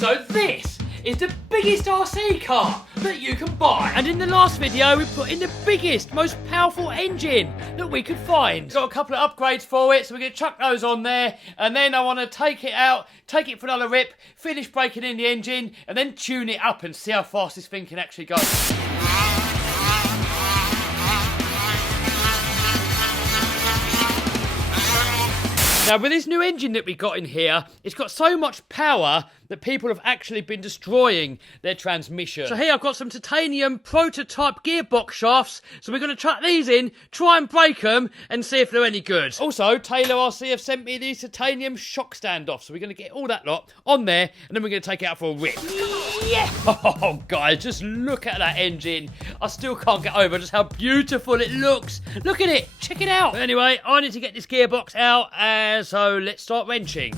So this is the biggest RC car that you can buy. And in the last video, we put in the biggest, most powerful engine that we could find. Got a couple of upgrades for it, so we're going to chuck those on there. And then I want to take it out, take it for another rip, finish breaking in the engine, and then tune it up and see how fast this thing can actually go. Now, with this new engine that we got in here, it's got so much power that people have actually been destroying their transmission. So here I've got some titanium prototype gearbox shafts, so we're going to chuck these in, try and break them, and see if they're any good. Also, Taylor RC have sent me these titanium shock standoffs, so we're going to get all that lot on there, and then we're going to take it out for a rip. Yeah! Oh, guys, just look at that engine. I still can't get over just how beautiful it looks. Look at it. Check it out. But anyway, I need to get this gearbox out, and so let's start wrenching.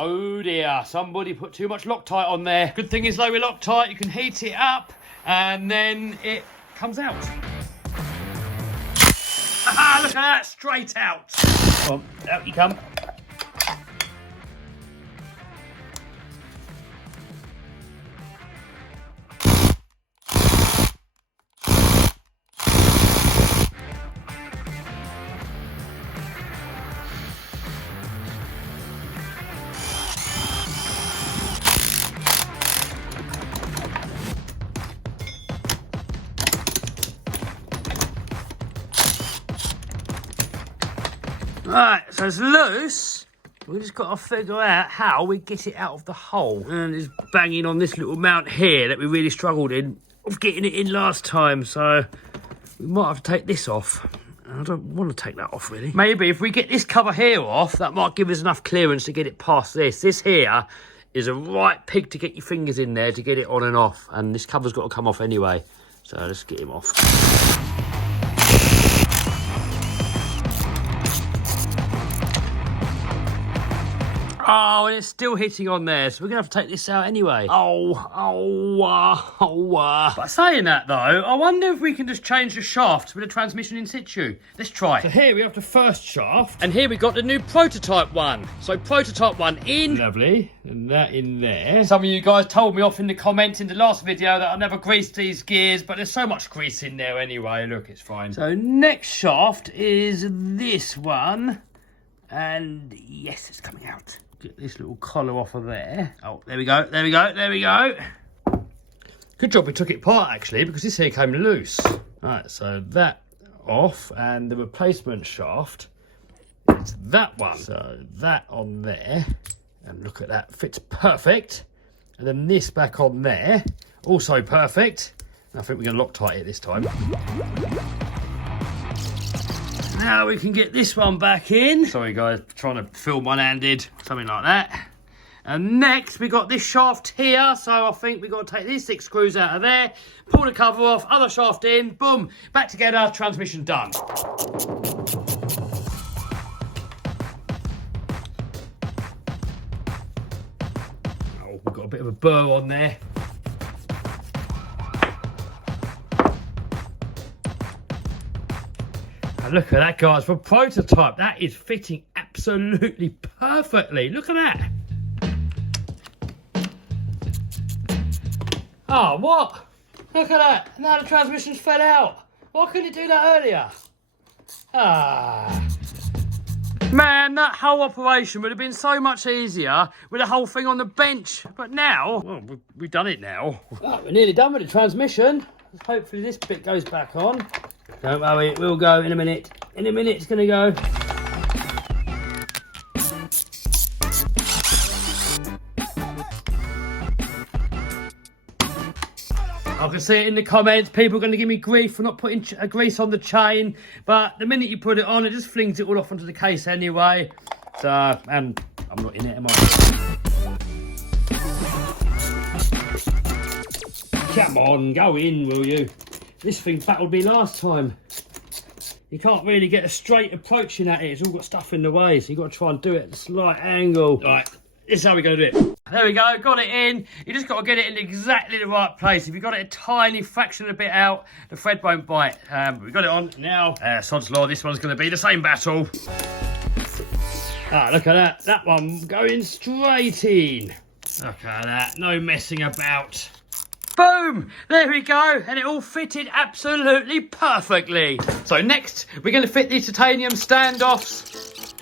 Oh dear, somebody put too much Loctite on there. Good thing is though with Loctite, you can heat it up and then it comes out. Aha, look at that, straight out. Come on, out you come. Right, so it's loose. We just got to figure out how we get it out of the hole. And it's banging on this little mount here that we really struggled in of getting it in last time. So we might have to take this off. I don't want to take that off really. Maybe if we get this cover here off, that might give us enough clearance to get it past this. This here is a right pig to get your fingers in there to get it on and off. And this cover's got to come off anyway. So let's get him off. Oh, and it's still hitting on there, so we're going to have to take this out anyway. But saying that, though, I wonder if we can just change the shaft with a transmission in situ. Let's try. So here we have the first shaft. And here we got the new prototype one. So prototype one in. Lovely. And that in there. Some of you guys told me off in the comments in the last video that I never greased these gears, but there's so much grease in there anyway. Look, it's fine. So next shaft is this one. And yes, it's coming out. Get this little collar off of there. Oh, there we go, there we go, there we go. Good job we took it apart, actually, because this here came loose. Right, so that off, and the replacement shaft is that one. So that on there, and look at that, fits perfect. And then this back on there, also perfect. I think we're going to Loctite it this time. Now we can get this one back in. Sorry guys, trying to film one-handed, something like that. And next we got this shaft here, so I think we've got to take these 6 screws out of there, pull the cover off, other shaft in, boom, back together, transmission done. Oh, we've got a bit of a burr on there. Look at that, guys, for prototype, that is fitting absolutely perfectly. Look at that. Oh, what? Look at that. Now the transmission's fell out. Why couldn't it do that earlier? Ah. Man, that whole operation would have been so much easier with the whole thing on the bench. But now, well, we've done it now. Oh, we're nearly done with the transmission. Hopefully this bit goes back on. Don't worry, it will go in a minute. In a minute, it's going to go. I can see it in the comments. People are going to give me grief for not putting grease on the chain. But the minute you put it on, it just flings it all off onto the case anyway. So, and I'm not in it, am I? Come on, go in, will you? This thing battled me last time. You can't really get a straight approaching at it. It's all got stuff in the way, so you've got to try and do it at a slight angle. Right, this is how we're going to do it. There we go, got it in. You just got to get it in exactly the right place. If you've got it a tiny fraction of a bit out, the thread won't bite. We've got it on now. Sod's law, this one's going to be the same battle. Ah, look at that. That one going straight in. Look at that. No messing about. Boom! There we go. And it all fitted absolutely perfectly. So next, we're going to fit these titanium standoffs.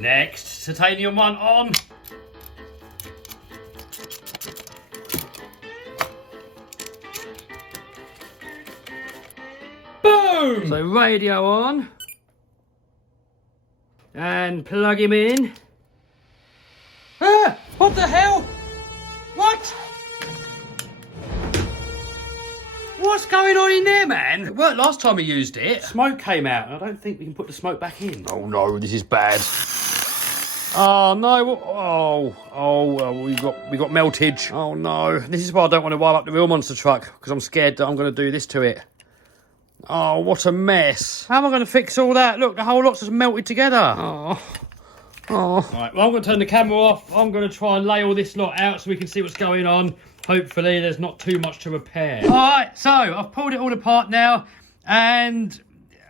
Next, titanium one on. Boom! So radio on. And plug him in. Ah! What the hell? What? What's going on in there, man? It worked last time we used it. Smoke came out, and I don't think we can put the smoke back in. Oh no, this is bad. Oh no! We got meltage. Oh no! This is why I don't want to wire up the real monster truck, because I'm scared that I'm going to do this to it. Oh, what a mess. How am I going to fix all that? Look, the whole lot's just melted together. Oh. Right, well, I'm going to turn the camera off. I'm going to try and lay all this lot out so we can see what's going on. Hopefully, there's not too much to repair. All right, so I've pulled it all apart now, and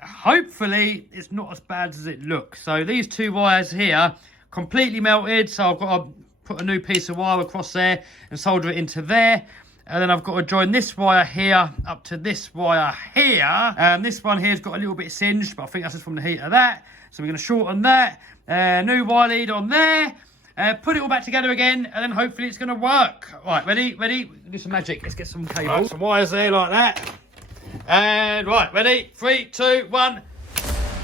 hopefully it's not as bad as it looks. So these two wires here, completely melted, so I've got to put a new piece of wire across there and solder it into there. And then I've got to join this wire here up to this wire here. And this one here's got a little bit singed, but I think that's just from the heat of that. So we're going to shorten that. New wire lead on there. Put it all back together again, and then hopefully it's going to work. Right, ready? Do some magic. Let's get some cables. Right, some wires there like that. And right, ready? 3, 2, 1.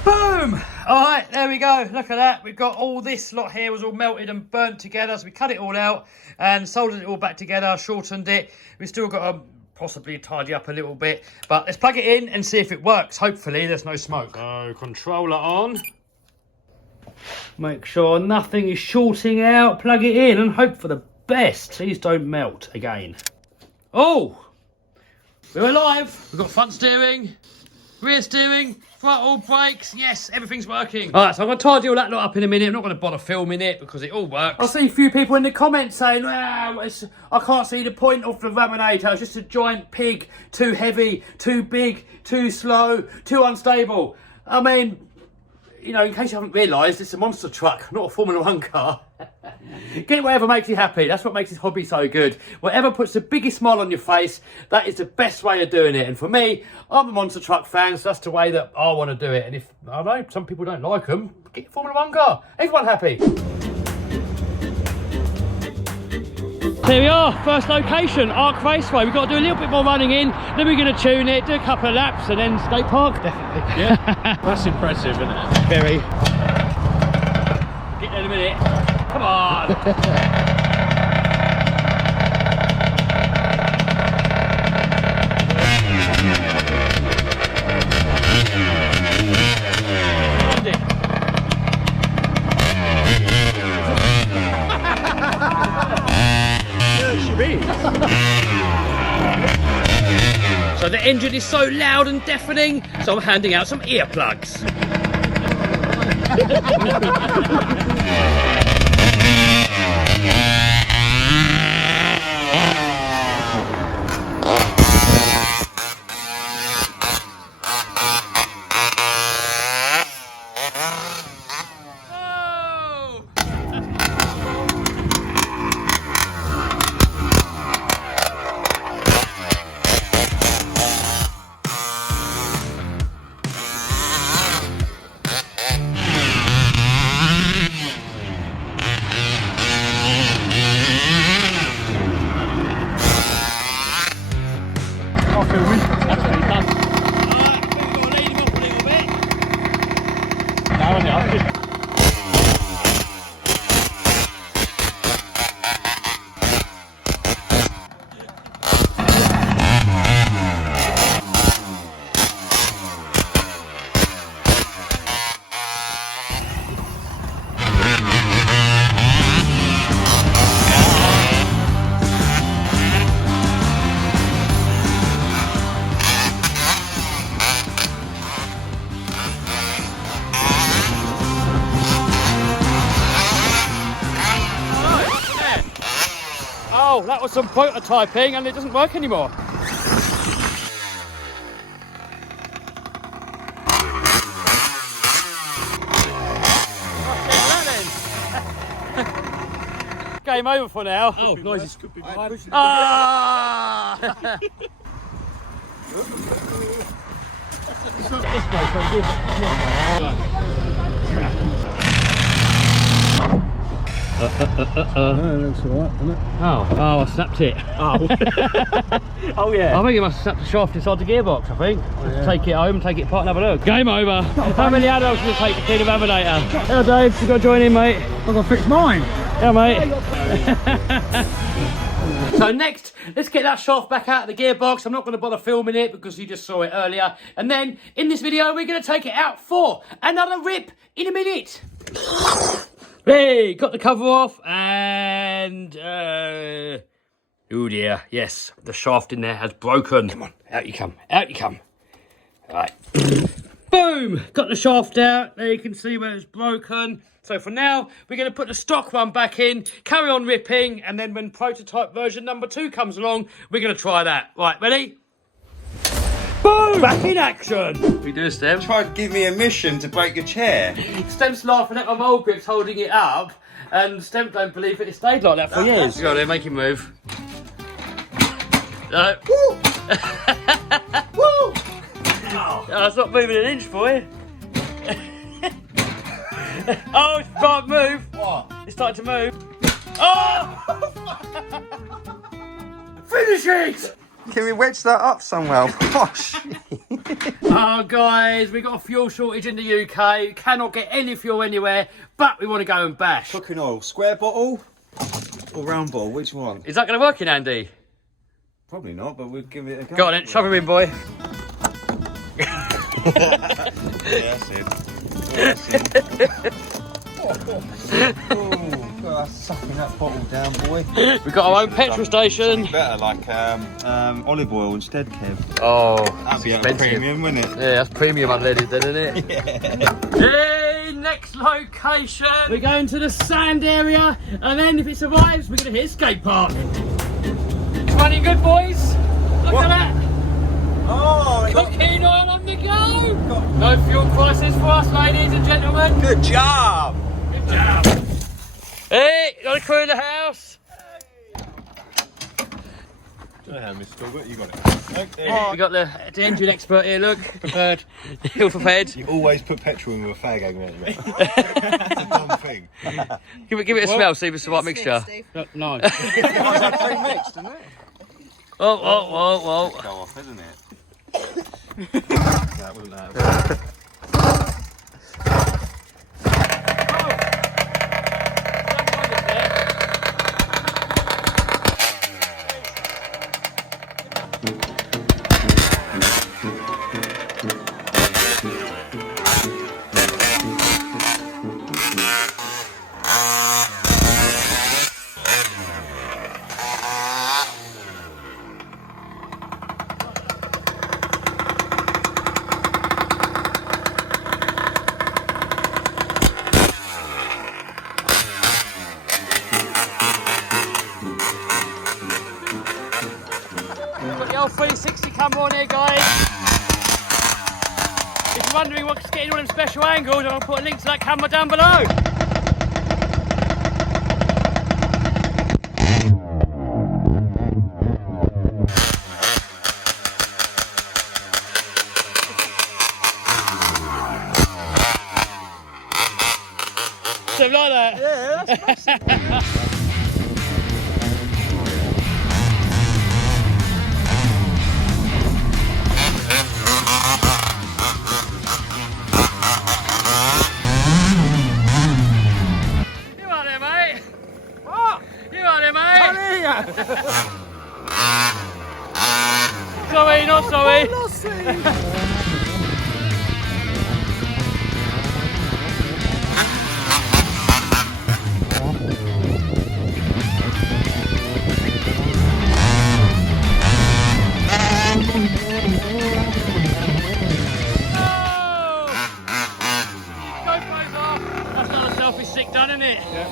Boom! All right, there we go. Look at that. We've got all this lot here was all melted and burnt together. So we cut it all out and soldered it all back together, shortened it. We've still got to possibly tidy up a little bit. But let's plug it in and see if it works. Hopefully there's no smoke. So controller on. Make sure nothing is shorting out. Plug it in and hope for the best. Please don't melt again. Oh! We're alive. We've got front steering, rear steering, throttle, brakes. Yes, everything's working. All right, so I'm going to tidy all that lot up in a minute. I'm not going to bother filming it because it all works. I see a few people in the comments saying, wow, I can't see the point of the Raminator. It's just a giant pig, too heavy, too big, too slow, too unstable. I mean, you know, in case you haven't realised, it's a monster truck, not a Formula 1 car. Get whatever makes you happy. That's what makes this hobby so good. Whatever puts the biggest smile on your face, that is the best way of doing it. And for me, I'm a monster truck fan, so that's the way that I want to do it. And if, I don't know, some people don't like them, get a Formula 1 car. Everyone happy. Here we are, first location, Arc Raceway. We've got to do a little bit more running in, then we're going to tune it, do a couple of laps, and then State Park. Definitely. Yeah, that's impressive, isn't it? Very. Get there in a minute. Come on. So the engine is so loud and deafening, so I'm handing out some earplugs. Oh, that was some prototyping and it doesn't work anymore. game over for now. Oh, noises. Ah! Looks alright, doesn't it? Oh, I snapped it. Oh. Oh yeah. I think you must have snapped the shaft inside the gearbox, I think. Take it home, take it apart and have a look. Game over. How many adults will it take to clean a validator? Hello Dave, you got to join in, mate. I've got to fix mine. Yeah, mate. So next, let's get that shaft back out of the gearbox. I'm not going to bother filming it because you just saw it earlier. And then, in this video, we're going to take it out for another rip in a minute. Hey, got the cover off and... oh dear, yes, the shaft in there has broken. Come on, out you come, out you come. All right. Boom! Got the shaft out. There you can see where it's broken. So for now, we're going to put the stock one back in, carry on ripping, and then when prototype version number 2 comes along, we're going to try that. Right, ready? Boom! Back in action! What are you doing, Stem? Tried to give me a mission to break your chair. Stem's laughing at my mold grips holding it up, and Stem don't believe it stayed like that for years. Go on then, make him move. No. Woo! Woo! Oh, it's not moving an inch for you. Oh, it's starting to move. What? It's starting to move. Oh! Finish it! Can we wedge that up somewhere? Gosh. Oh, guys, we got a fuel shortage in the UK. Cannot get any fuel anywhere, but we want to go and bash. Cooking oil, square bottle or round bottle? Which one? Is that going to work in, Andy? Probably not, but we'll give it a go. Go on then, shove him in, boy. Yeah, that's it. That's it. Oh, God, that's sucking that bottle down, boy. We've got our own petrol station. Better like olive oil instead, Kev. Oh, That'd be a expensive. premium, wouldn't it? Yeah, that's premium unleaded then, isn't it? Yeah. Hey, next location. We're going to the sand area, and then if it survives, we're going to hit a skate park. It's running good, boys. Look at that. Oh, Cooking oil on the go. No fuel crisis for us, ladies and gentlemen. good job. Good job. Hey, got a crew in the house. Miss Talbot, you got it. Oh, we got the engine expert here, look. Prepared. Ill prepared. You always put petrol in with a fag hanging out of it. It's a dumb thing. Give it a smell, see if it's the right mixture. No. Pre-mixed, isn't it? Whoa, whoa, whoa, whoa. Go off, isn't it? That wasn't that. Got the old 360 camera on here, guys. If you're wondering what's getting all them special angles, I'll put a link to that camera down below. Something like that. Yeah, that's massive. You out there, mate? What? You out there, mate? Sorry, not sorry. GoPro's off. That's not a selfie stick done, isn't it? Yeah.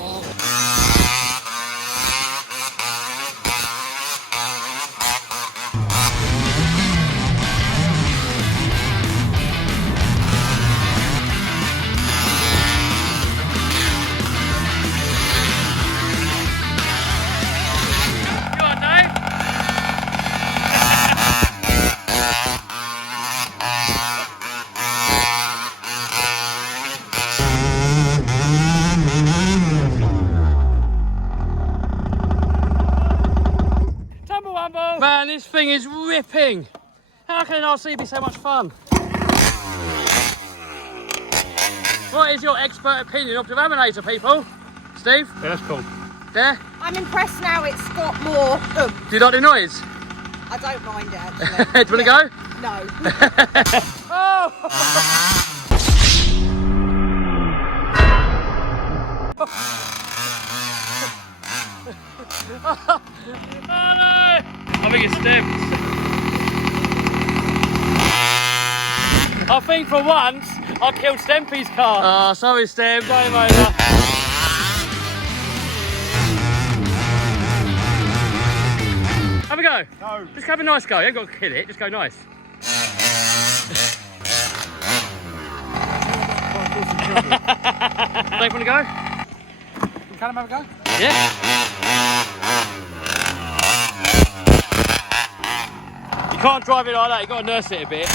ripping. How can an RC be so much fun? What is your expert opinion of the Raminator, people? Steve? Yeah, that's cool. There? I'm impressed now it's got more oomph. Do you like the noise? I don't mind it actually. Do you want to go? No. Oh! Oh no! I think it's Steve. I think for once I killed Stempy's car. Oh, sorry, Stem. Game over. Have a go. No. Just have a nice go. You ain't got to kill it. Just go nice. Don't want to go? Can I have a go? Yeah. You can't drive it like that. You got to nurse it a bit.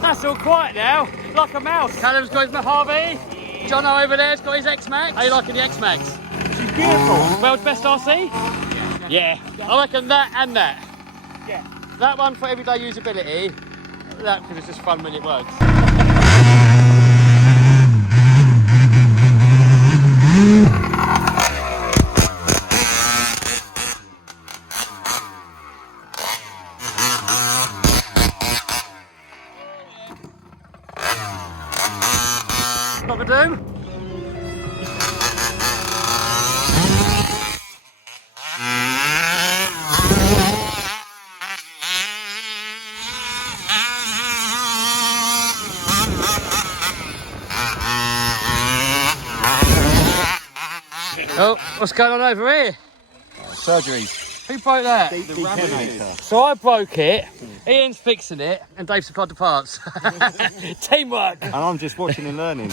That's all quiet now, like a mouse. Callum's got his Mojave. Jono over there's got his X-Max. How you liking the X-Max? She's beautiful. World's best RC? Yeah. I reckon that and that. Yeah. That one for everyday usability. That because it's just fun when it works. Stop a doom. Oh, what's going on over here? Surgeries. Who broke that? The Raminator. So I broke it, Ian's fixing it, and Dave supplied the parts. Teamwork. And I'm just watching and learning.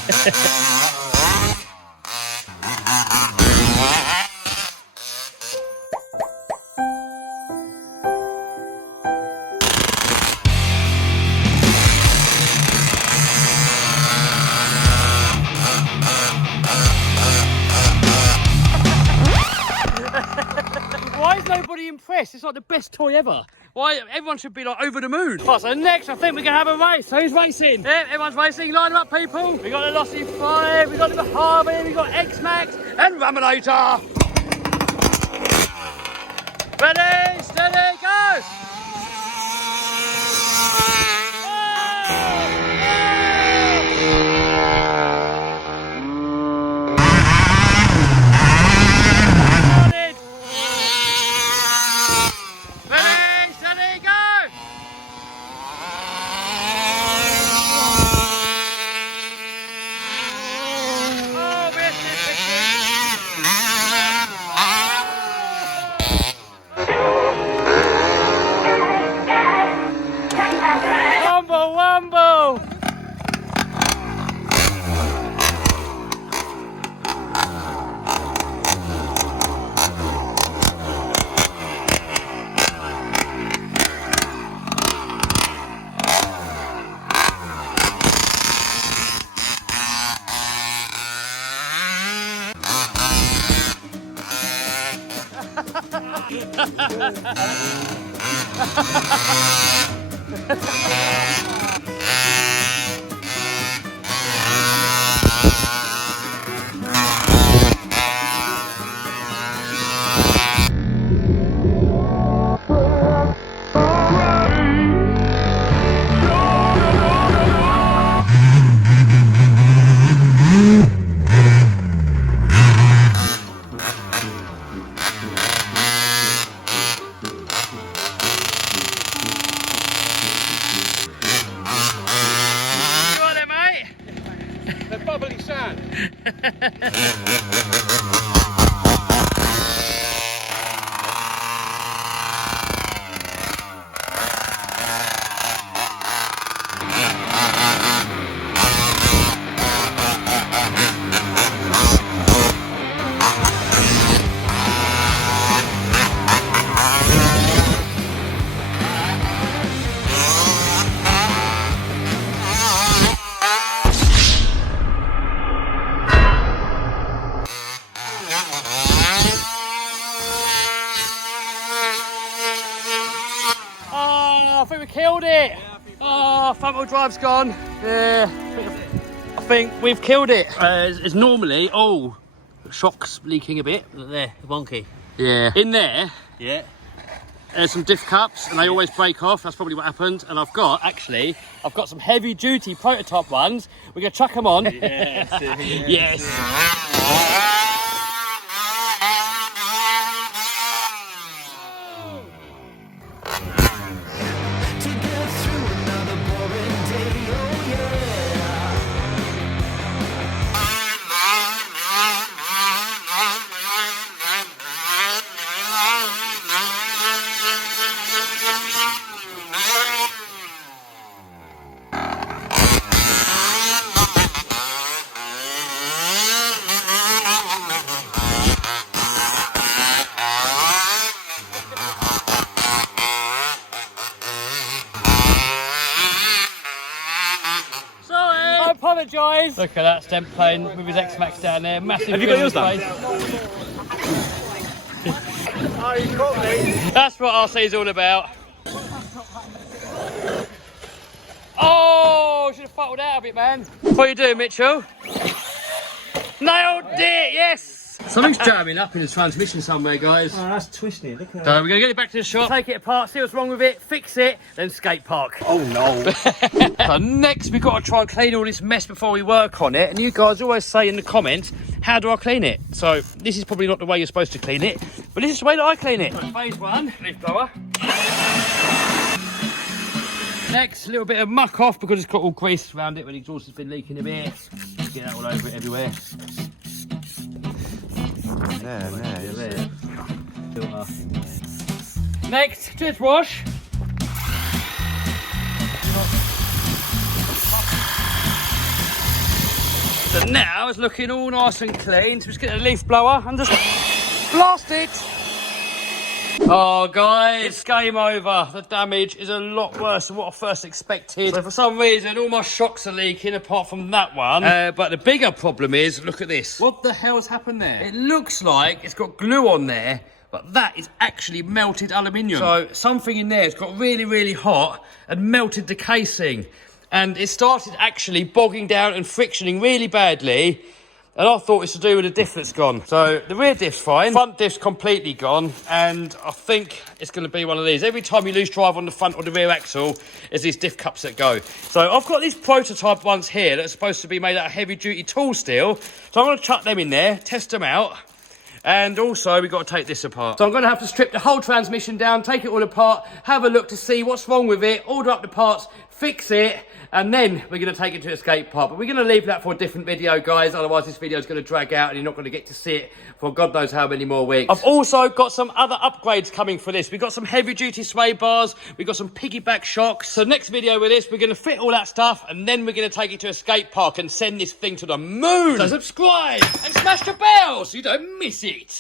Why is nobody impressed? It's like the best toy ever. Why everyone should be like over the moon. Oh, so next I think we can have a race. Who's racing? Yeah, everyone's racing. Line them up, people. We got the Lossy 5, we got the Mojave, we got X-Max and Raminator. Ready, steady, go! Bubbly sand. think we killed it. Oh, front wheel drive's gone. Yeah, I think we've killed it. It's normally, oh, shock's leaking a bit. Look there, wonky. Yeah. In there, Yeah. there's some diff cups and they always break off. That's probably what happened. And I've got some heavy duty prototype ones. We're gonna chuck them on. Yes. Yes. I apologise. Look at that stem plane with his X-Max down there. Massive. Have you got yours done? That's what RC's all about. Oh, should have throttled out a bit, man. What are you doing, Mitchell? Nailed it, yes! Something's jamming up in the transmission somewhere, guys. Oh, that's twisted. Look at So we're going to get it back to the shop, take it apart, see what's wrong with it, fix it, then skate park. Oh no. So next we've got to try and clean all this mess before we work on it. And you guys always say in the comments, how do I clean it? So this is probably not the way you're supposed to clean it, but this is the way that I clean it. Phase one, leaf blower. Next, a little bit of muck off because it's got all grease around it when the exhaust has been leaking a bit. Get that all over it everywhere. There. Next, jet wash. So now it's looking all nice and clean. So just get a leaf blower and just blast it. Oh guys, it's game over. The damage is a lot worse than what I first expected. So for some reason, all my shocks are leaking apart from that one. But the bigger problem is, look at this. What the hell's happened there? It looks like it's got glue on there, but that is actually melted aluminium. So something in there has got really, really hot and melted the casing. And it started actually bogging down and frictioning really badly. And I thought it's to do with the diff that's gone. So the rear diff's fine, front diff's completely gone, and I think it's going to be one of these. Every time you lose drive on the front or the rear axle, there's these diff cups that go. So I've got these prototype ones here that are supposed to be made out of heavy duty tool steel. So I'm going to chuck them in there, test them out. And also, we've got to take this apart. So I'm going to have to strip the whole transmission down, take it all apart, have a look to see what's wrong with it, order up the parts, fix it, and then we're going to take it to a skate park. But we're going to leave that for a different video, guys. Otherwise, this video is going to drag out and you're not going to get to see it for God knows how many more weeks. I've also got some other upgrades coming for this. We've got some heavy-duty sway bars. We've got some piggyback shocks. So next video with this, we're going to fit all that stuff, and then we're going to take it to a skate park and send this thing to the moon. So subscribe and smash the bell so you don't miss it.